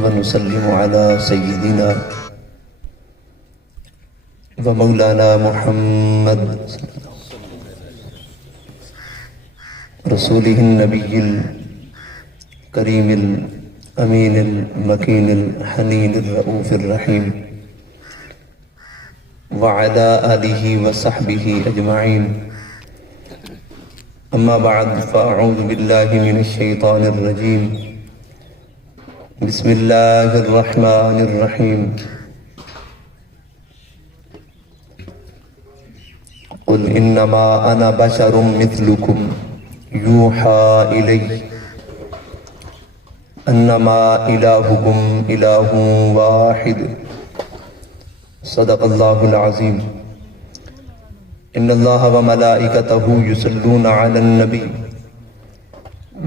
ونسلم على سيدنا ومولانا محمد رسوله النبي الكريم الأمين المكين الحنين الرؤوف الرحيم وعلى آله وصحبه أجمعين. أما بعد فأعوذ بالله من الشيطان الرجيم. بسم الله الرحمن الرحيم. قل إنما أنا بشر مثلكم يوحى إلي أنما إلهكم إله واحد. صدق الله العظيم. إن الله وملائكته يصلون على النبي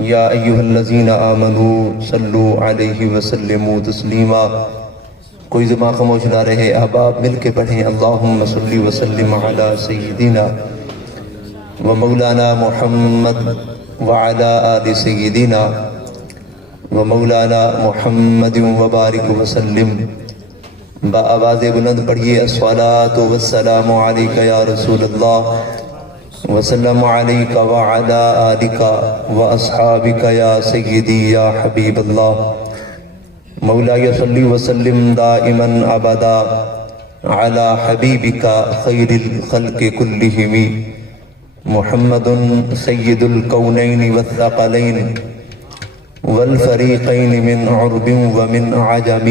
يا أيها الذين آمنوا صلوا عليه وسلموا تسلیما. کوئی زبان خاموش نہ رہے، احباب مل کے پڑھیں اللہم صلی وسلم علی سیدنا و مولانا محمد وعلی آل سیدنا و مولانا محمد وبارک وسلم. با آواز بلند پڑھیے الصلاۃ والسلام علیک یا رسول اللہ وسلم علیک وعلی آلک واصحابک یا سیدی یا حبیب اللہ. مولاي صلی وسلم دائما ابدا علی حبیبک خیر الخلق کلہم محمد سید الکونین والثقلین والفریقین من عرب ومن عجم.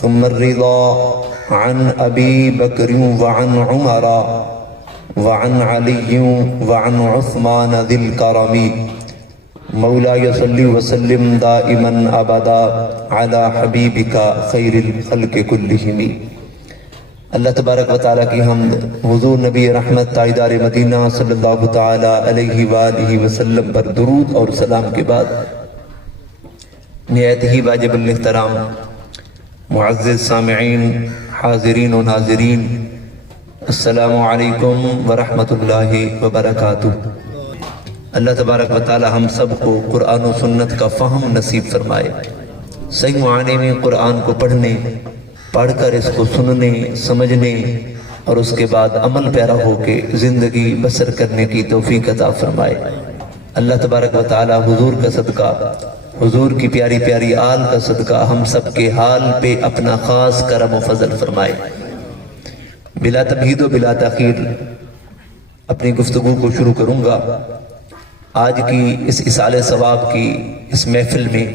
ثم الرضا عن أبي بكر وعن عمر وعن علي وعن عثمان ذي الكرم. مولاي صل وسلم دائما أبدا على حبيبك خير الخلق كلهم. اللہ تبارک و تعالیٰ کی حمد، حضور نبی رحمت تاجدار مدینہ صلی اللہ تعالیٰ علیہ وآلہ وسلم پر درود اور سلام کے بعد نہایت ہی واجب الاحترام معزز سامعین، حاضرین و ناظرین، السلام علیکم ورحمۃ اللہ وبرکاتہ. اللہ تبارک و تعالی ہم سب کو قرآن و سنت کا فہم نصیب فرمائے. صحیح معنی میں قرآن کو پڑھنے، پڑھ کر اس کو سننے، سمجھنے اور اس کے بعد عمل پیرا ہو کے زندگی بسر کرنے کی توفیق عطا فرمائے. اللہ تبارک و تعالی حضور کا صدقہ، حضور کی پیاری پیاری آل کا صدقہ ہم سب کے حال پہ اپنا خاص کرم و فضل فرمائے. بلا تمہید و بلا تاخیر اپنی گفتگو کو شروع کروں گا. آج کی اس اصال ثواب کی اس محفل میں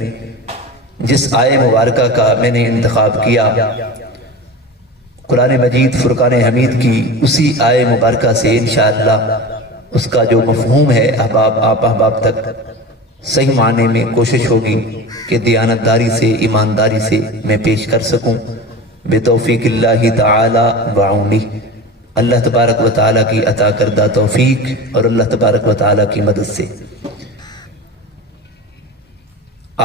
جس آیے مبارکہ کا میں نے انتخاب کیا، قرآن مجید فرقان حمید کی اسی آیے مبارکہ سے انشاءاللہ اس کا جو مفہوم ہے آپ احباب تک صحیح معنی میں کوشش ہوگی کہ دیانتداری سے، ایمانداری سے میں پیش کر سکوں بتوفیق اللہ تعالی وعونی. اللہ تبارک و تعالیٰ کی عطا کردہ توفیق اور اللہ تبارک و تعالیٰ کی مدد سے.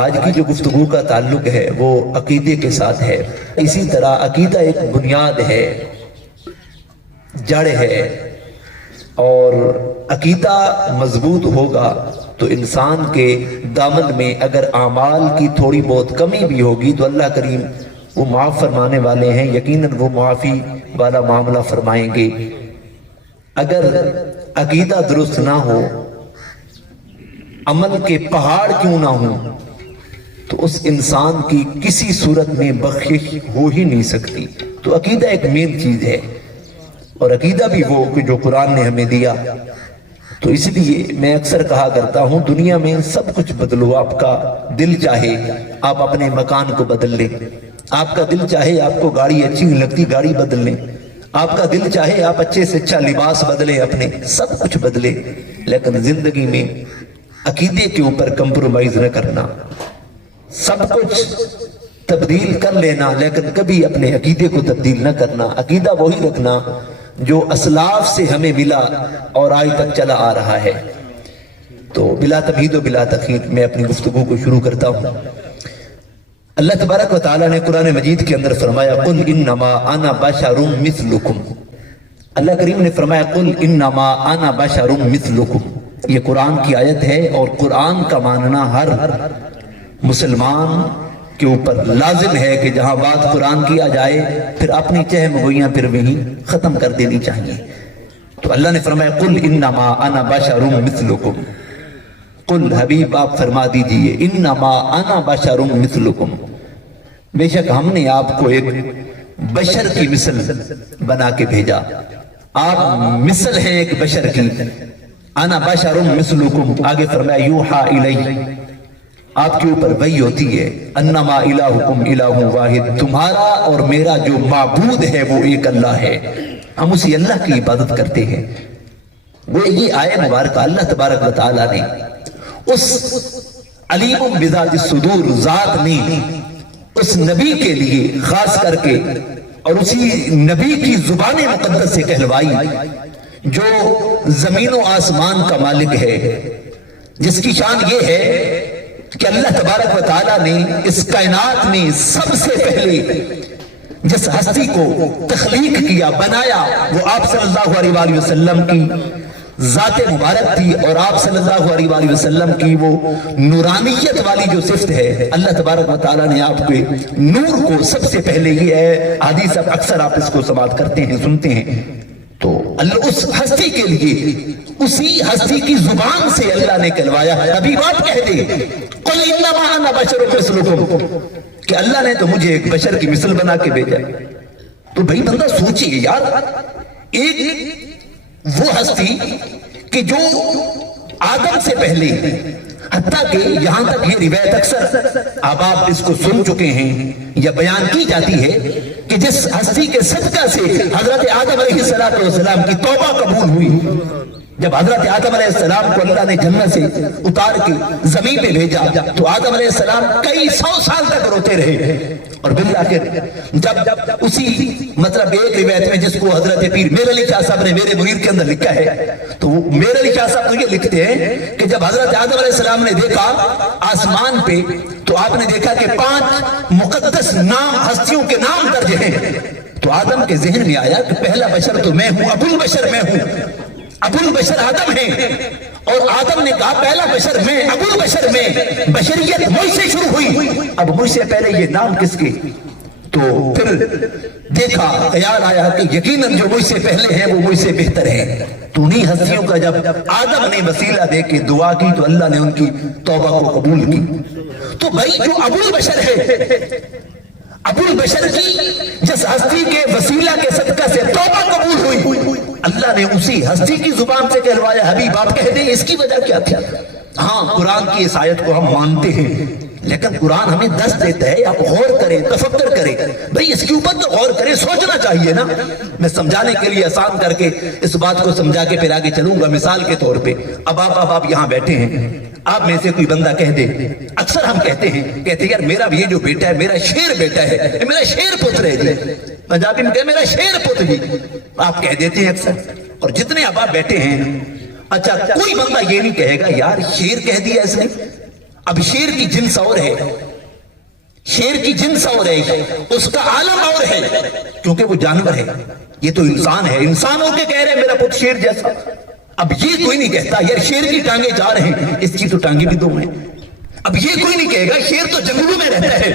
آج کی جو گفتگو کا تعلق ہے وہ عقیدے کے ساتھ ہے. اسی طرح عقیدہ ایک بنیاد ہے، جڑ ہے، اور عقیدہ مضبوط ہوگا تو انسان کے دامن میں اگر اعمال کی تھوڑی بہت کمی بھی ہوگی تو اللہ کریم وہ معاف فرمانے والے ہیں، یقیناً وہ معافی والا معاملہ فرمائیں گے. اگر عقیدہ درست نہ ہو، عمل کے پہاڑ کیوں نہ ہوں، تو اس انسان کی کسی صورت میں بخشش ہو ہی نہیں سکتی. تو عقیدہ ایک مین چیز ہے، اور عقیدہ بھی وہ کہ جو قرآن نے ہمیں دیا. تو اس لیے میں اکثر کہا کرتا ہوں دنیا میں سب کچھ بدلو، آپ کا دل چاہے آپ اپنے مکان کو بدل لیں، آپ کا دل چاہے آپ کو گاڑی اچھی نہیں لگتی گاڑی بدل لیں، آپ کا دل چاہے آپ اچھے سے اچھا لباس بدلیں، اپنے سب کچھ بدلے، لیکن زندگی میں عقیدے کے اوپر کمپرومائز نہ کرنا. سب کچھ تبدیل کر لینا لیکن کبھی اپنے عقیدے کو تبدیل نہ کرنا. عقیدہ وہی رکھنا جو اسلاف سے ہمیں ملا اور آج تک چلا آ رہا ہے. تو بلا تمہید و بلا تاخیر میں اپنی گفتگو کو شروع کرتا ہوں. اللہ تبارک و تعالیٰ نے قرآن مجید کے اندر فرمایا قل انما انا بشر مثلکم. اللہ کریم نے فرمایا قل انما انا بشر مثلکم. یہ قرآن کی آیت ہے اور قرآن کا ماننا ہر مسلمان کے اوپر لازم ہے کہ جہاں بات قرآن کی آ جائے پھر اپنی چہم گوئیاں پھر وہیں ختم کر دینی چاہیے. تو اللہ نے فرمایا قل انما انا بشر مثلکم، قل حبیب آپ فرما دیجئے انما انا بشر مثلکم، بے شک ہم نے آپ کو ایک بشر کی مثل بنا کے بھیجا، آپ مثل ہیں ایک بشر کی. انا بشر مثلکم، آگے فرمایا یوحا الی، آپ کے اوپر وحی ہوتی ہے، انما الہکم الہ واحد، تمہارا اور میرا جو معبود ہے وہ ایک اللہ ہے، ہم اسی اللہ کی عبادت کرتے ہیں. وہ یہ آیت مبارکہ اللہ تبارک و تعالیٰ نے اس علیم بذات الصدور ذات نے اس نبی کے لیے خاص کر کے اور اسی نبی کی زبان مقدس سے کہلوائی جو زمین و آسمان کا مالک ہے، جس کی شان یہ ہے کہ اللہ تبارک و تعالیٰ نے اس کائنات میں سب سے پہلے جس ہستی کو تخلیق کیا بنایا وہ آپ صلی اللہ علیہ وآلہ وسلم کی ذات مبارک تھی، اور آپ صلی اللہ علیہ وآلہ وسلم کی وہ نورانیت والی جو صفت ہے، اللہ تبارک و تعالیٰ نے آپ کے نور کو سب سے پہلے، یہ ہے حدیث اکثر آپ اس کو سماعت کرتے ہیں سنتے ہیں، تو اللہ اس ہستی کے لیے اسی ہستی کی زبان سے اللہ نے کہلوایا. ابھی بات کہہ دے قل انما انا بشر مثلکم، کہ اللہ نے تو مجھے ایک بشر کی مثل بنا کے بھیجا. تو بھائی بندہ سوچئے یار، ایک وہ ہستی کہ جو آدم سے پہلے، حتیٰ کہ یہاں تک یہ روایت اکثر اب آپ اس کو سن چکے ہیں یا بیان کی جاتی ہے کہ جس ہستی کے صدقہ سے حضرت آدم علیہ السلام کی توبہ قبول ہوئی، جب حضرت آدم علیہ السلام کو اللہ نے جنت سے اتار کے زمین پہ بھیجا تو آدم علیہ السلام کئی 100 سال تک روتے رہے، اور بالآخر جب اسی مطلب ایک روایت میں جس کو حضرت پیر میر علی شاہ صاحب نے میرے منیر کے اندر لکھا ہے، تو میر علی شاہ صاحب تو یہ لکھتے ہیں کہ جب حضرت آدم علیہ السلام نے دیکھا آسمان پہ تو آپ نے دیکھا کہ 5 مقدس نام ہستیوں کے نام درج ہیں، تو آدم کے ذہن میں آیا کہ پہلا بشر تو میں ہوں، ابو البشر میں ہوں، ابو البشر آدم ہیں، اور آدم نے کہا پہلا بشر میں، ابو البشر میں، بشریت مجھ سے شروع ہوئی، اب مجھ سے پہلے یہ نام کس کے؟ تو پھر دیکھا، خیال آیا کہ یقیناً جو مجھ سے پہلے ہیں وہ مجھ سے بہتر ہیں. تو انہی ہستیوں کا جب آدم نے وسیلہ دے کے دعا کی تو اللہ نے ان کی توبہ کو قبول کی. تو بھائی جو ابو البشر ہے، ابو البشر کی جس ہستی کے وسیلہ کے صدقہ سے توبہ قبول ہوئی، اللہ نے اسی ہستی کی زبان سے کہلوایا. حبیب آپ کہہ دیں اس کی وجہ کیا تھی؟ ہاں قرآن کی اس آیت کو ہم مانتے ہیں، لیکن قرآن ہمیں دست دیتا ہے آپ غور کریں، تفکر کریں. بھئی اس کے اوپر تو غور کریں، سوچنا چاہیے نا. میں سمجھانے کے لیے آسان کر کے اس بات کو سمجھا کے پھر آگے چلوں گا. مثال کے طور پہ اب آپ یہاں بیٹھے ہیں، آپ میں سے کوئی بندہ کہہ دے، اکثر ہم کہتے ہیں یار میرا بھی یہ جو بیٹا ہے میرا شیر بیٹا ہے، میرا شیر پتر ہے جی، پنجابی میں کہے میرا شیر پتر جی، آپ کہہ دیتے ہیں اکثر. اور جتنے اب آپ بیٹھے ہیں، اچھا کوئی بندہ یہ نہیں کہے گا یار شیر کہہ دیا اس نے. اب شیر کی جنس اور ہے، شیر کی جنس اور ہے، اس کا عالم اور ہے، کیونکہ وہ جانور ہے، یہ تو انسان ہے. انسان ہو کے کہہ رہے میرا پتر شیر جیسا. اب یہ کوئی نہیں کہتا یار شیر کی ٹانگیں جا رہے ہیں، اس کی تو ٹانگیں بھی 2 ہیں. اب یہ کوئی نہیں کہے گا شیر تو جنگلوں میں رہتا ہے،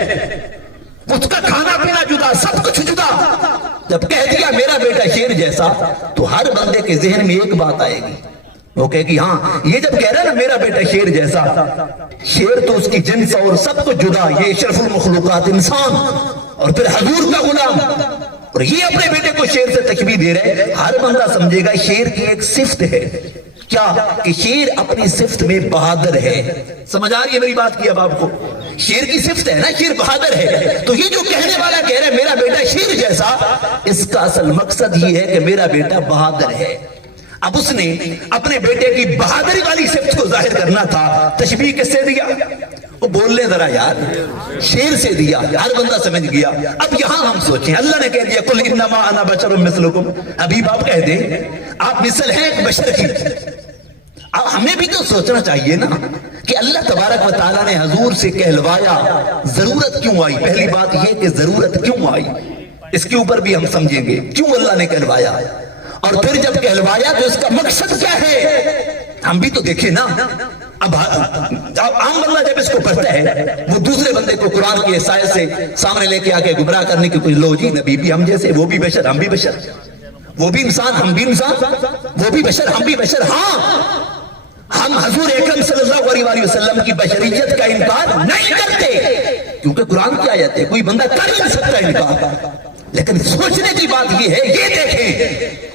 اس کا کھانا پینا جدا، سب کچھ جدا. جب کہہ دیا میرا بیٹا شیر جیسا تو ہر بندے کے ذہن میں ایک بات آئے گی، وہ کہے کہ ہاں یہ جب کہہ رہا ہے نا میرا بیٹا شیر جیسا، شیر تو اس کی جنس اور سب کچھ جدا، یہ اشرف المخلوقات انسان اور پھر حضور کا غلام، اور یہ اپنے بیٹے کو شیر سے تشبیہ دے رہے. ہر بندہ سمجھے گا شیر کی ایک صفت ہے، کیا کہ شیر اپنی صفت میں بہادر ہے. سمجھ آ رہی ہے میری بات کی؟ اب آپ کو شیر کی صفت ہے نا، شیر بہادر ہے. تو یہ جو کہنے والا کہہ رہا ہے میرا بیٹا شیر جیسا، اس کا اصل مقصد یہ ہے کہ میرا بیٹا بہادر ہے. اب اس نے اپنے بیٹے کی بہادری والی صفت کو ظاہر کرنا تھا، تشبیہ کس سے دیا؟ وہ بول لیں ذرا یار، شیر سے دیا. ہر بندہ سمجھ گیا. اب یہاں ہم سوچیں، اللہ نے کہہ دیا قل انما انا بشر مثلکم. حبیب آپ کہہ دیں آپ مثل ہیں ایک بشر کی. اب ہمیں بھی تو سوچنا چاہیے نا کہ اللہ تبارک و تعالیٰ نے حضور سے کہلوایا، ضرورت کیوں آئی؟ پہلی بات یہ کہ ضرورت کیوں آئی، اس کے اوپر بھی ہم سمجھیں گے کیوں اللہ نے کہلوایا، اور پھر جب کہلوایا تو اس کا مقصد کیا ہے ہم بھی تو دیکھیں نا. اب عام بندہ جب اس کو پڑھتا ہے وہ دوسرے بندے کو قرآن کی سائے سے سامنے لے کے آ کے گمراہ کرنے کی کوئی، لو جی نبی بھی ہم جیسے، وہ بھی بشر ہم بھی بشر، وہ بھی انسان ہم بھی انسان، وہ بھی بشر ہم بھی بشر۔ ہاں ہم حضور اکرم صلی اللہ علیہ وسلم کی بشریت کا انکار نہیں کرتے، کیونکہ قرآن کی آیت ہے، کوئی بندہ کر نہیں سکتا انکار۔ لیکن سوچنے کی بات یہ ہے، یہ دیکھیں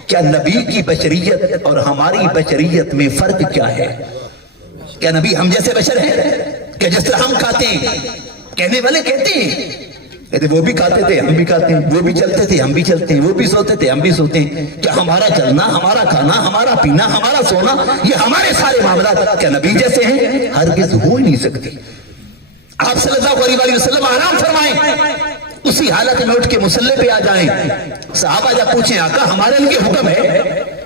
کیا نبی کی بشریت اور ہماری بشریت میں فرق کیا ہے؟ کیا نبی ہم جیسے بشر ہیں کہ جس طرح ہم کھاتے ہیں؟ کہنے والے کہتے ہیں کہتے وہ بھی کھاتے تھے ہم بھی کھاتے ہیں، وہ بھی چلتے تھے ہم بھی چلتے ہیں، وہ بھی سوتے تھے ہم بھی سوتے ہیں۔ کیا ہمارا چلنا، ہمارا کھانا، ہمارا پینا، ہمارا سونا، یہ ہمارے سارے معاملات کیا نبی جیسے ہیں؟ ہرگز ہو ہی نہیں سکتی۔ آپ صلی اللہ علیہ وسلم آرام فرمائیں، اسی حالت میں اٹھ کے مصلی پہ آ جائیں۔ صحابہ جب پوچھیں آقا ہمارے لیے حکم ہے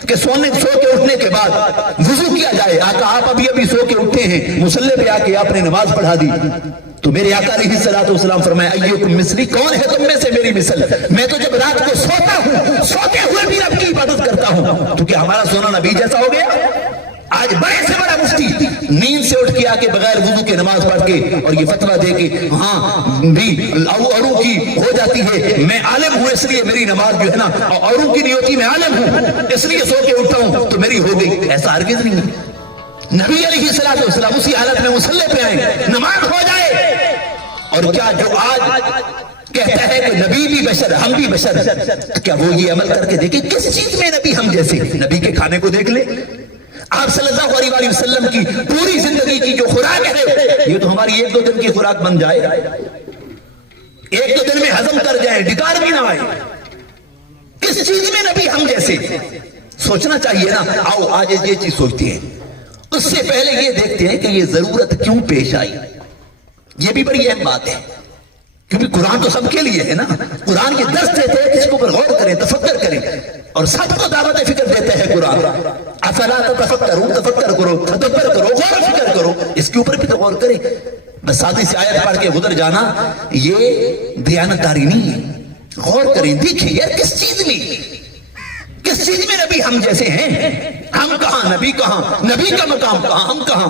کہ سو کے اٹھنے کے بعد وضو کیا جائے، آقا آپ ابھی سو کے اٹھے ہیں، مصلی پہ آ کے آپ نے نماز پڑھا دی، تو میرے آقا علیہ الصلوۃ والسلام فرمایا ایکم مثلی، کون ہے تم میں سے میری مثل؟ میں تو جب رات کو سوتا ہوں، سوتے ہوئے بھی رب کی عبادت کرتا ہوں، تو کیا ہمارا سونا نبی جیسا ہو گیا؟ آج بڑے سے بڑا مفتی نیند سے اٹھ کے آ کے بغیر وضو کے نماز پڑھ کے اور یہ فتویٰ دے کے ہاں بھی اوروں کی ہو جاتی ہے، میں عالم ہوں اس لیے میری نماز جو ہے نا اوروں کی نہیں ہوتی، میں عالم ہوں اس لیے سو کے اٹھتا ہوں تو میری ہو گئی۔ ایسا ہرگز نہیں ہے۔ نبی علیہ الصلوۃ والسلام اسی حالت میں مصلی پہ آئیں، نماز ہو جائے، اور کیا جو آج کہتا ہے کہ نبی بھی بشر ہم بھی بشر، کیا وہ یہ عمل کر کے دیکھیں کس چیز میں نبی ہم جیسے؟ نبی کے کھانے کو دیکھ لے، آپ صلی اللہ علیہ وسلم کی پوری زندگی کی جو خوراک ہے یہ تو ہماری ایک دو دن کی خوراک بن جائے، ایک دو دن میں ہضم کر جائے، ڈکار بھی نہ آئے۔ کس چیز میں نبی ہم جیسے؟ سوچنا چاہیے نا۔ آؤ آج یہ چیز سوچتے ہیں، اس سے پہلے یہ دیکھتے ہیں کہ یہ ضرورت کیوں پیش آئی۔ یہ بھی بڑی اہم بات ہے، کیونکہ قرآن تو سب کے لیے ہے نا۔ قرآن یہ درس دیتے ہیں کہ اس کے اوپر غور کریں، تفکر کریں، اور سب کو دعوت فکر دیتے ہیں قرآن۔ افلا تتفکرون، تفکر کرو، تدبر کرو، غور فکر کرو، اس کے اوپر بھی تو غور کریں۔ بس سادی سی آیت پڑھ کے گزر جانا یہ دیانتداری نہیں ہے۔ غور کریں، دیکھیں یار کس چیز میں نبی ہم جیسے ہیں؟ ہم کہاں، نبی کہاں، نبی کا مقام کہاں، ہم کہاں؟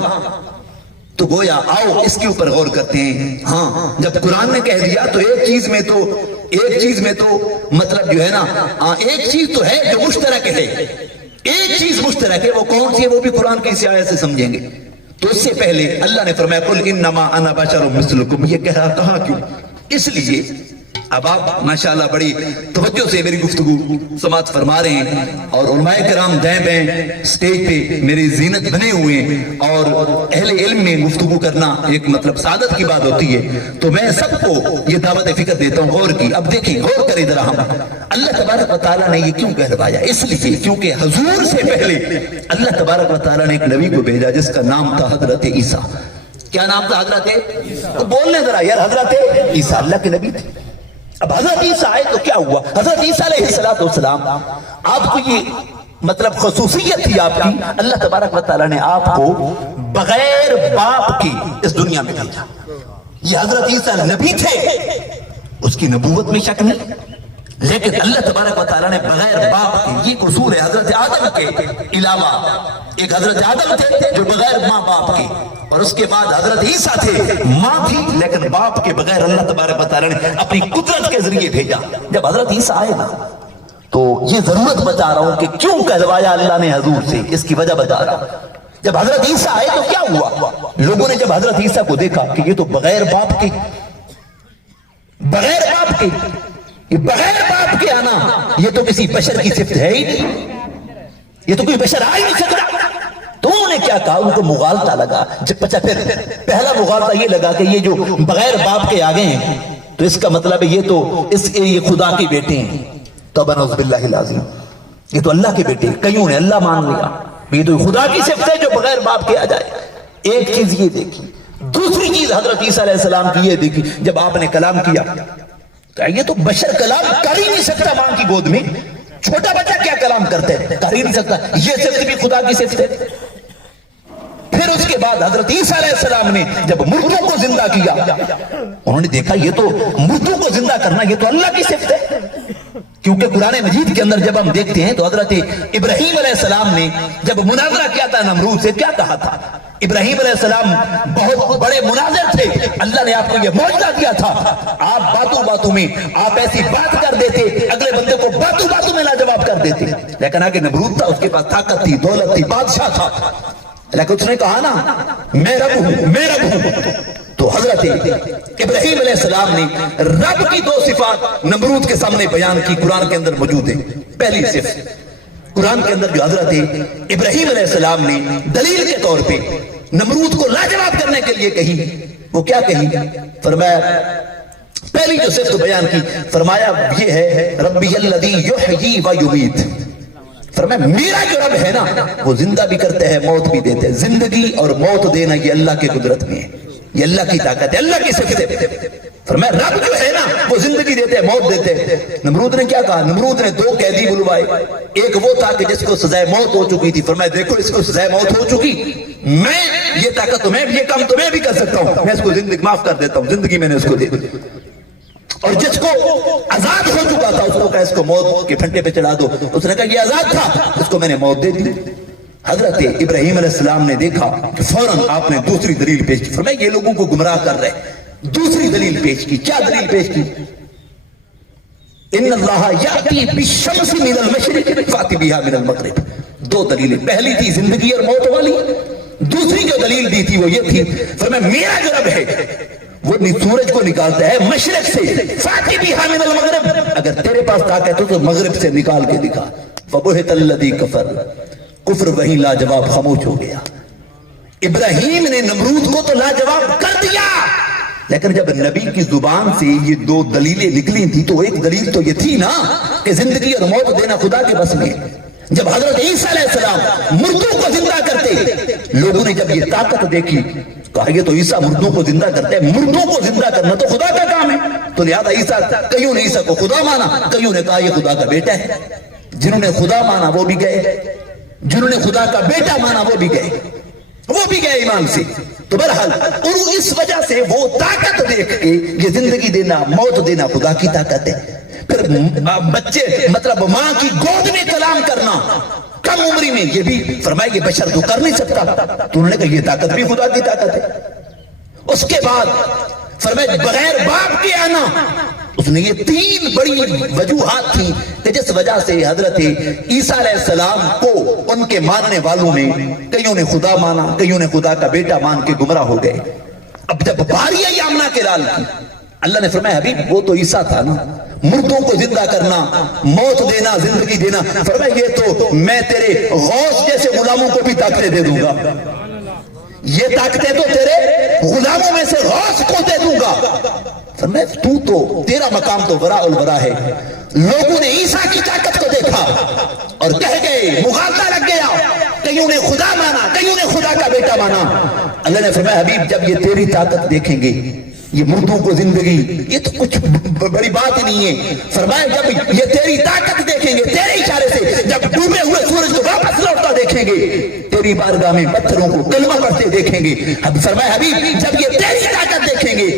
تو گویا آؤ اس کے اوپر غور کرتے ہیں۔ ہاں جب قرآن نے کہہ دیا تو ایک چیز میں تو مطلب جو ہے نا ایک چیز تو ہے جو مشترک ہے، ایک چیز مشترک ہے، وہ کون سی ہے وہ بھی قرآن کی اس آیت سے سمجھیں گے۔ تو اس سے پہلے اللہ نے فرمایا قل انما انا بشر مثلکم، یہ کہا کیوں؟ اس لیے اب آپ ماشاءاللہ بڑی توجہ سے میری گفتگو سماعت فرما رہے ہیں، اور علماء کرام دائیں بائیں سٹیج پہ میری زینت بنے ہوئے ہیں، اور اہل علم میں گفتگو کرنا ایک مطلب سعادت کی بات ہوتی ہے، تو میں سب کو یہ دعوت فکر دیتا ہوں غور کی۔ اب دیکھیں، غور کریں ذرا، ہم اللہ تبارک و تعالیٰ نے یہ کیوں کہلوایا؟ اس لیے کیونکہ حضور سے پہلے اللہ تبارک و تعالیٰ نے ایک نبی کو بھیجا جس کا نام تھا حضرت عیسیٰ۔ کیا نام تھا؟ حضرت عیسیٰ۔ بولنے ذرا یار، حضرت عیسیٰ اللہ کے نبی تھے۔ اب حضرت عیسیٰ آئے تو کیا ہوا؟ حضرت عیسیٰ علیہ السلام آپ کو یہ مطلب خصوصیت تھی آپ کی، اللہ تبارک و تعالیٰ نے آپ کو بغیر باپ کے اس دنیا میں بھیجا۔ یہ حضرت عیسیٰ نبی تھے، اس کی نبوت میں شک نہیں، لیکن اللہ تبارک و تعالیٰ نے بغیر باپ کے، یہ قصور ہے حضرت آدم کے علاوہ، ایک حضرت آدم تھے جو بغیر ماں باپ کے، اور اس کے بعد حضرت عیسیٰ تھے، ماں تھی لیکن باپ کے بغیر اللہ تبارک و تعالیٰ نے اپنی قدرت کے ذریعے بھیجا۔ جب حضرت عیسیٰ آئے نا تو یہ ضرورت بتا رہا ہوں کہ کیوں کہلوایا اللہ نے حضور سے، اس کی وجہ بتا رہا ہوں۔ جب حضرت عیسیٰ آئے تو کیا ہوا؟ لوگوں نے جب حضرت عیسیٰ کو دیکھا کہ یہ تو بغیر باپ کے بغیر باپ کے آنا، یہ تو کسی بشر کی صفت ہے ہی نہیں، یہ تو کوئی بشر آ ہی نہیں سکتا۔ تو انہوں نے کیا کہا؟ ان کو مغالطہ لگا۔ پھر پہلا مغالطہ یہ لگا کہ یہ جو بغیر باپ کے آگے ہیں تو اس کا مطلب ہے یہ خدا کے بیٹے ہیں۔ توبہ نعوذ باللہ العظیم، یہ تو اللہ کے بیٹے، کئیوں نے اللہ مان لیا، یہ تو خدا کی صفت ہے جو بغیر باپ کے آ جائے۔ ایک چیز یہ دیکھی، دوسری چیز حضرت عیسیٰ علیہ السلام کی یہ دیکھی، جب آپ نے کلام کیا تو یہ تو بشر کلام کر ہی نہیں سکتا، ماں کی گود میں چھوٹا بچہ کیا کلام کرتے ہیں؟ کر ہی نہیں سکتا، یہ صفت بھی خدا کی صفت ہے۔ پھر اس کے بعد حضرت عیسیٰ علیہ السلام نے جب مردوں کو زندہ کیا، انہوں نے دیکھا یہ تو مردوں کو زندہ کرنا یہ تو اللہ کی صفت ہے، کیونکہ قرآن مجید کے اندر جب ہم دیکھتے ہیں تو حضرت ابراہیم علیہ السلام نے جب مناظرہ کیا تھا نمرود سے، کیا کہا تھا؟ ابراہیم علیہ السلام بہت بڑے مناظر تھے. اللہ نے آپ کو یہ معجزہ دیا تھا. آپ باتوں باتوں میں آپ ایسی بات کر دیتے, اگلے بندے کو باتوں باتوں میں لاجواب کر دیتے. لیکن آگے نمرود تھا, اس کے پاس طاقت تھی, دولت تھی, بادشاہ تھا, لیکن اس نے کہا نا میں رب ہوں, میں رب ہوں. تو حضرت ابراہیم علیہ السلام نے رب کی 2 صفات نمرود کے سامنے بیان کی, قرآن کے اندر موجود ہے. پہلی صفت قرآن کے اندر جو حضرت ابراہیم علیہ السلام نے دلیل کے طور پہ نمرود کو لاجواب کرنے کے لیے کہی, وہ کیا کہی؟ فرمایا, پہلی جو صفت بیان کی, فرمایا یہ ہے ربی الذی یحیی و یمیت. فرمایا میرا جو رب ہے نا وہ زندہ بھی کرتے ہیں, موت بھی دیتے ہیں. زندگی اور موت دینا یہ اللہ کی قدرت میں ہے, یہ اللہ کی طاقت ہے, اللہ کی صفت ہے. فرمایا رب جو ہے نا وہ زندگی دیتے ہیں, موت دیتے ہیں. نمرود نے کیا کہا؟ نمرود نے 2 قیدی بلوائے. ایک وہ تھا کہ جس کو سزائے موت ہو چکی تھی. فرمایا دیکھو اس کو سزائے موت ہو چکی, میں یہ طاقت تمہیں, یہ کام تمہیں بھی کر سکتا ہوں, میں اس کو زندگی معاف کر دیتا ہوں, زندگی میں نے اس کو دے دی. اور جس کو آزاد ہو چکا تھا اس کو کہا اس کو موت کے پھنٹے پہ چڑھا دو. اس نے کہا یہ آزاد تھا, اس کو میں نے موت دے دی. حضرت ابراہیم علیہ السلام نے دیکھا کہ فوراً آپ نے دوسری دلیل پیش کی. فرمایا یہ لوگوں کو گمراہ کر رہے. دوسری دلیل پیش کی. کیا دلیل پیش کی؟ ان اللہ یاتی بالشمس من المشرق فاتی بہا من المغرب. 2 دلیلیں, پہلی تھی زندگی اور موت والی, دوسری جو دلیل دی تھی وہ یہ تھی, فرمایا میرا جو رب ہے وہ سورج کو نکالتا ہے مشرق سے, فاتی بہا من المغرب, اگر تیرے پاس طاقت ہے تو مغرب سے نکال کے دکھا. فبہت الذی کفر, کفر وہیں لاجواب خاموش ہو گیا. ابراہیم نے نمرود کو تو لاجواب کر دیا, لیکن جب نبی کی زبان سے یہ 2 دلیلیں نکلی تھی تو ایک دلیل تو یہ تھی نا کہ زندگی اور موت دینا خدا کے بس میں. جب حضرت عیسیٰ علیہ السلام مردوں کو زندہ کرتے, لوگوں نے جب یہ طاقت دیکھی کہا یہ تو عیسیٰ مردوں کو زندہ کرتے ہیں, مردوں کو زندہ کرنا تو خدا کا کام ہے. تو لہذا عیسیٰ, کئیوں نے عیسیٰ کو خدا مانا, کئیوں نے کہا یہ خدا کا بیٹا ہے. جنہوں نے خدا مانا وہ بھی گئے, جنہوں نے خدا کا بیٹا مانا وہ بھی گئے ایمان سے. تو بہرحال اور اس وجہ سے وہ طاقت دیکھ کے یہ زندگی دینا موت دینا خدا کی طاقت ہے. پھر بچے مطلب ماں کی گود میں کلام کرنا کم عمری میں, یہ بھی فرمایا یہ بشر تو کر نہیں سکتا. تو انہوں نے کہا یہ طاقت بھی خدا کی طاقت ہے. اس کے بعد فرمایا بغیر باپ کے آنا. اس نے یہ 3 بڑی وجوہات تھی کہ جس وجہ سے حضرت عیسیٰ علیہ السلام کو ان کے ماننے والوں میں کئیوں نے خدا مانا, کئیوں نے خدا کا بیٹا مان کے گمراہ ہو گئے. اب جب باری آئی آمنہ کے لال کی, اللہ نے فرمایا حبیب وہ تو عیسیٰ تھا نا, مردوں کو زندہ کرنا, موت دینا, زندگی دینا. فرمایا یہ تو میں تیرے غوث جیسے غلاموں کو بھی طاقتیں دے دوں گا, یہ طاقتیں تو تیرے غلاموں میں سے غوث کو دے دوں گا. فرمایا تو تیرا مقام تو وراء الورا ہے. لوگوں نے عیسیٰ کی طاقت کو دیکھا اور کہہ گئے, مغالطہ لگ گیا, کئیوں نے خدا مانا, کئیوں نے خدا کا بیٹا مانا. اللہ نے فرمایا حبیب جب یہ تیری طاقت دیکھیں گے, یہ مردوں کو زندگی, یہ تو کچھ بڑی بات نہیں ہے. فرمایا جب یہ تیری طاقت دیکھیں گے, تیرے اشارے سے جب ڈوبے ہوئے سورج کو واپس لوٹتا دیکھیں گے, تیری بارگاہ میں پتھروں کو کلمہ پڑھتے دیکھیں گے. اب فرمایا حبیب جب یہ تیری طاقت دیکھیں گے,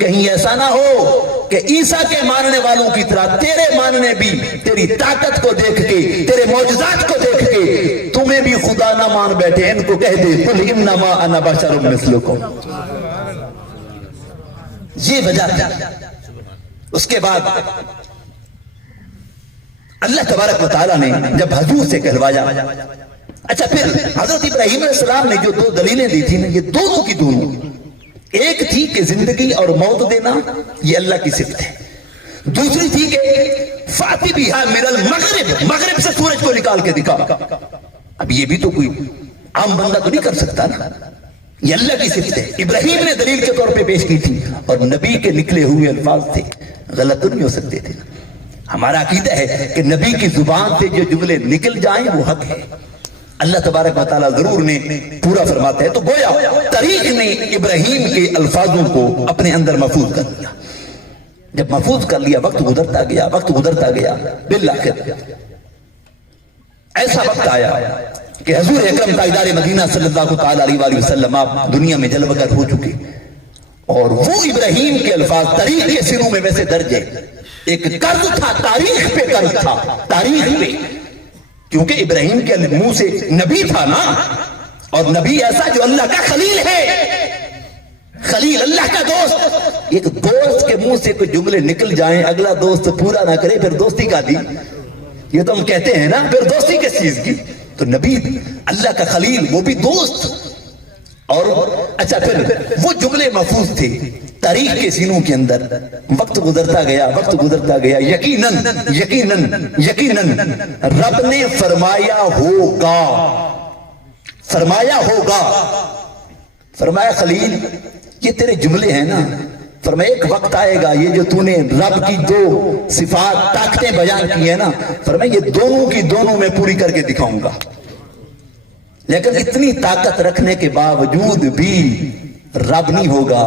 کہیں ایسا نہ ہو کہ عیسیٰ کے ماننے والوں کی طرح تیرے ماننے بھی تیری طاقت کو دیکھ کے, تیرے معجزات کو دیکھ کے تمہیں بھی خدا نہ مان بیٹھے. ان کو کہہ دے قل انما انا بشر مثلکم. یہ وجہ تھی. اس کے بعد اللہ تبارک و تعالیٰ نے جب حضور سے کہلوایا, اچھا پھر حضرت ابراہیم علیہ السلام نے جو 2 دلیلیں دی تھی نا, یہ دونوں کی دونوں, ایک تھی کہ زندگی اور موت دینا یہ اللہ کی صفت ہے, دوسری تھی کہ فاتی بہا من المغرب, مغرب سے سورج کو نکال کے دکھا. اب یہ بھی تو کوئی عام بندہ تو نہیں کر سکتا نا, یہ اللہ کی صفت ہے. ابراہیم نے دلیل کے طور پہ پیش کی تھی اور نبی کے نکلے ہوئے الفاظ تھے, غلط تو نہیں ہو سکتے تھے. ہمارا عقیدہ ہے کہ نبی کی زبان سے جو جملے نکل جائیں وہ حق ہے. اللہ تبارک و تعالیٰ ضرور نے پورا فرماتے ہیں. تو گویا تاریخ نے ابراہیم کے الفاظوں کو اپنے اندر محفوظ کر لیا. جب محفوظ کر لیا, وقت گزرتا گیا, بالآخر ایسا وقت آیا کہ حضور اکرم تاجدار مدینہ صلی اللہ تعالی علیہ وآلہ وسلم آپ دنیا میں جلوہ گر ہو چکے, اور وہ ابراہیم کے الفاظ تاریخ کے سروں میں ویسے درج ہے. ایک قرض تھا, تاریخ پہ قرض تھا, تاریخ پہ, کیونکہ ابراہیم کے منہ سے نبی تھا نا, اور نبی ایسا جو اللہ کا خلیل ہے، خلیل اللہ کا دوست. ایک دوست کے منہ سے کوئی جملے نکل جائیں، اگلا دوست پورا نہ کرے، پھر دوستی کا دی؟ یہ تو ہم کہتے ہیں نا، پھر دوستی کس چیز کی؟ تو نبی اللہ کا خلیل، وہ بھی دوست. اور اچھا پھر وہ جملے محفوظ تھے تاریخ کے سینوں کے اندر. وقت گزرتا گیا، وقت گزرتا گیا. یقیناً یقیناً یقیناً رب نے فرمایا ہوگا، فرمایا ہوگا. فرمایا خلیل یہ تیرے جملے ہیں نا، فرمایا ایک وقت آئے گا یہ جو تو نے رب کی دو صفات طاقتیں بیان کی ہیں نا، فرمایا یہ دونوں کی دونوں میں پوری کر کے دکھاؤں گا. لیکن اتنی طاقت رکھنے کے باوجود بھی رب نہیں ہوگا.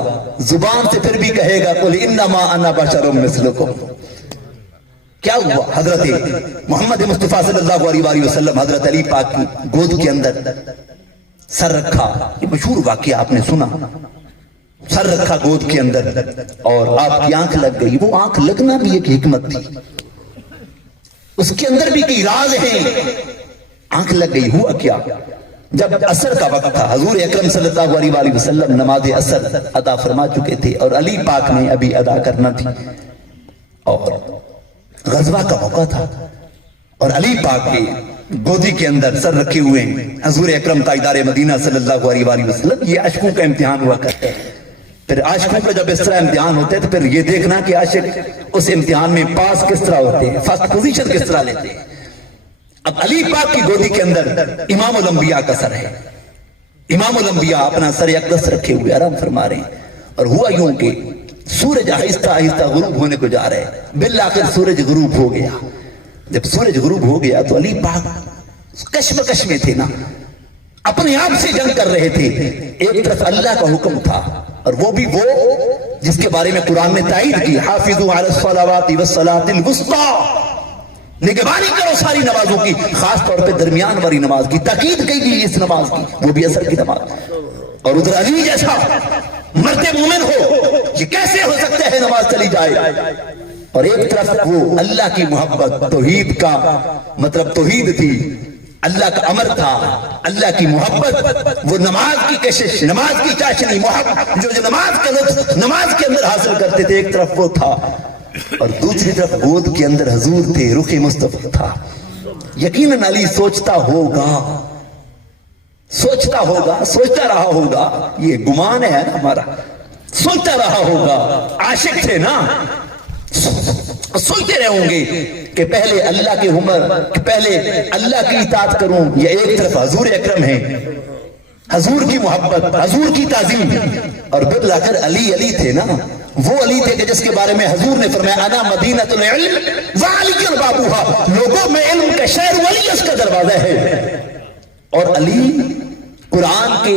زبان سے پھر بھی کہے گا قل انما انا بشر مثلکم. کیا ہوا؟ حضرت محمد مصطفیٰ صلی اللہ علیہ وآلہ وسلم حضرت علی پاک کی گود کے اندر سر رکھا. یہ مشہور واقعہ آپ نے سنا. سر رکھا گود کے اندر اور آپ کی آنکھ لگ گئی. وہ آنکھ لگنا بھی ایک حکمت تھی، اس کے اندر بھی کئی راز ہیں. آنکھ لگ گئی. ہوا کیا؟ جب عصر کا وقت تھا، حضور اکرم صلی اللہ علیہ وآلہ وسلم نماز عصر ادا فرما چکے تھے اور علی پاک نے ابھی ادا کرنا تھی، اور غزوہ کا موقع تھا. اور علی پاک کے گودی کے اندر سر رکھے ہوئے ہیں. حضور اکرم تاجدار مدینہ صلی اللہ علیہ وآلہ وسلم. یہ عاشقوں کا امتحان ہوا کرتا ہے. پھر عاشقوں کا جب اس طرح امتحان ہوتے ہیں تو پھر یہ دیکھنا کہ عاشق اس امتحان میں پاس کس طرح ہوتے ہیں، فرسٹ پوزیشن کس طرح لیتے ہیں. اب علی پاک کی گودی کے اندر امام الانبیاء کا سر ہے. امام الانبیاء اپنا سر اقدس رکھے ہوئے آرام فرما رہے ہیں. اور ہوا یوں کہ سورج آہستہ آہستہ غروب ہونے کو جا رہا ہے. بالآخر سورج غروب ہو گیا. جب سورج غروب ہو گیا تو علی پاک کشمکش میں تھے نا، اپنے آپ سے جنگ کر رہے تھے. ایک طرف اللہ کا حکم تھا، اور وہ بھی وہ جس کے بارے میں قرآن نے تائید کی، حافظوا علی الصلوات والصلاۃ الوسطی، نگہبانی کرو ساری نمازوں کی، خاص طور پہ درمیان والی نماز کی تاکید کی گئی اس نماز کی، وہ بھی عصر کی نماز. اور ادھر علی جیسا مرد مومن ہو، یہ کیسے ہو سکتا ہے نماز چلی جائے؟ اور ایک طرف وہ اللہ کی محبت، توحید کا مطلب توحید تھی، اللہ کا امر تھا، اللہ کی محبت، وہ نماز کی کشش، نماز کی چاشنی، محبت جو نماز کا لطف نماز کے اندر حاصل کرتے تھے، ایک طرف وہ تھا. اور دوسری طرف گود کے اندر حضور تھے، رخ مصطفیٰ تھا. یقیناً علی سوچتا ہوگا، سوچتا ہوگا، سوچتا رہا ہوگا. یہ گمان ہے ہمارا، سوچتا رہا ہوگا. عاشق تھے نا، سوچتے رہے ہوں گے کہ پہلے اللہ کی عمر، پہلے اللہ کی اطاعت کروں، یا ایک طرف حضور اکرم ہیں، حضور کی محبت، حضور کی تعظیم. اور بالآخر علی علی تھے نا، وہ علی تھے کہ جس کے بارے میں حضور نے فرمایا انا مدینۃ العلم وعلی بابوہا، لوگوں میں علم کا شہر ولی اس کا دروازہ ہے. اور علی قرآن کے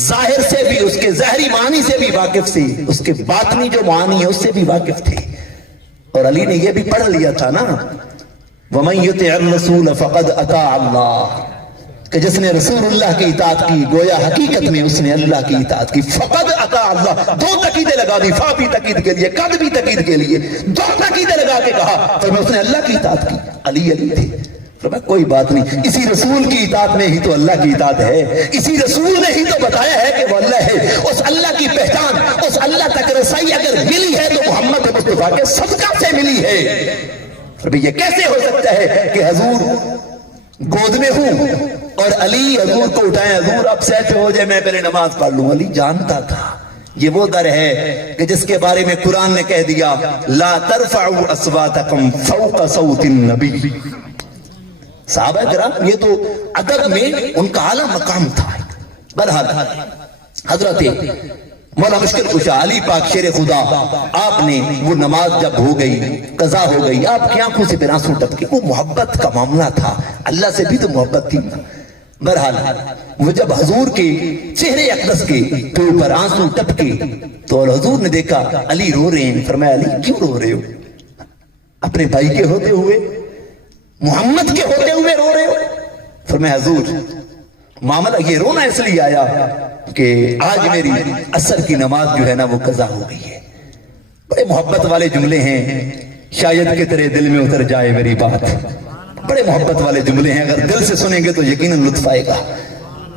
ظاہر سے بھی، اس کے ظاہری معنی سے بھی واقف تھے، اس کے باطنی جو معنی ہے اس سے بھی واقف تھے. اور علی نے یہ بھی پڑھ لیا تھا نا وَمَن يُطِعِ الرَّسُولَ فَقَدْ أَطَاعَ اللَّهَ، کہ جس نے رسول اللہ کی اطاعت کی گویا حقیقت میں اس نے اللہ کی اطاعت کی. فقد اطاع اللہ، دو تقیدیں لگا دی، فا بھی تقید کے لیے، قد بھی تقید کے لیے، دو تقیدیں لگا کے کہا فرمایا اس نے اللہ کی اطاعت کی. علی علی تھے. فرمایا کوئی بات نہیں، اسی رسول کی اطاعت میں ہی تو اللہ کی اطاعت ہے، اسی رسول نے ہی تو بتایا ہے کہ وہ اللہ ہے. اس اللہ کی پہچان، اس اللہ تک رسائی اگر ملی ہے تو محمد مصطفیٰ کے صدقہ سے ملی ہے. فرمایا یہ کیسے ہو سکتا ہے کہ حضور گود میں ہوں اور علی حضور کو اٹھائیں، حضور اب سیٹ ہو جائے میں پہلے نماز پڑھ لوں. علی جانتا تھا یہ وہ در ہے کہ جس کے بارے میں قرآن نے کہہ دیا لا ترفعوا اصواتکم فوق صوت النبی. صحابہ کرام یہ تو ادب میں ان کا اعلیٰ مقام تھا. بہرحال حضرت مولا مشکل کشا علی پاک شیر خدا، آپ نے وہ نماز جب ہو گئی، قضا ہو گئی، آپ کی آنکھوں سے پھر آنسو ٹپکے. وہ محبت کا معاملہ تھا، اللہ سے بھی تو محبت تھی. بہرحال وہ جب حضور کے چہرے اقدس کے اوپر آنسو ٹپکے تو حضور نے دیکھا علی رو رہے ہیں. فرمایا علی کیوں رو رہے ہو؟ اپنے بھائی کے ہوتے ہوئے، محمد کے ہوتے ہوئے رو رہے ہو؟ فرمایا حضور معاملہ یہ رونا اس لیے آیا کہ آج میری عصر کی نماز جو ہے نا وہ قضا ہو گئی ہے. بڑے محبت والے جملے ہیں، شاید کہ تیرے دل میں اتر جائے میری بات. بڑے محبت والے جملے ہیں، اگر دل سے سنیں گے تو یقیناً لطف آئے گا.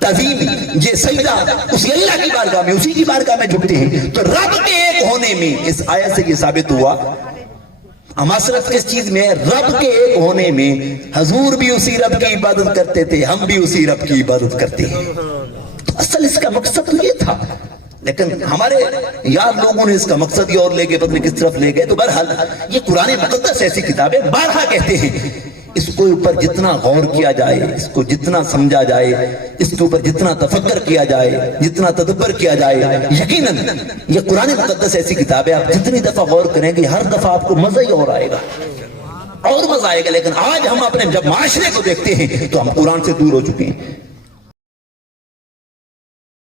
تعظیم یہ سجدہ اسی اللہ کی بارگاہ میں، اسی کی بارگاہ میں جھکتے ہیں۔ تو رب کے ایک ہونے میں اس آیت سے یہ ثابت ہوا، معصرت کس چیز میں ہے؟ رب کے ایک ہونے میں۔ حضور بھی اسی رب کی عبادت کرتے تھے، ہم بھی اسی رب کی عبادت کرتے ہیں۔ تو اصل اس کا مقصد تو یہ تھا، لیکن ہمارے یار لوگوں نے اس کا مقصد یہ اور لے گئے، پتہ نہیں کس طرف لے گئے۔ تو بہرحال یہ قرآن مقدس ایسی کتاب ہے، بارہا کہتے ہیں اس کو اوپر جتنا غور کیا جائے، اس کو جتنا سمجھا جائے، اس کے اوپر جتنا تفکر کیا جائے، جتنا تدبر کیا جائے، یقیناً یہ قرآن مقدس ایسی کتاب ہے، آپ جتنی دفعہ غور کریں گے ہر دفعہ آپ کو مزہ ہی اور آئے گا، اور مزہ آئے گا۔ لیکن آج ہم اپنے جب معاشرے کو دیکھتے ہیں تو ہم قرآن سے دور ہو چکے ہیں۔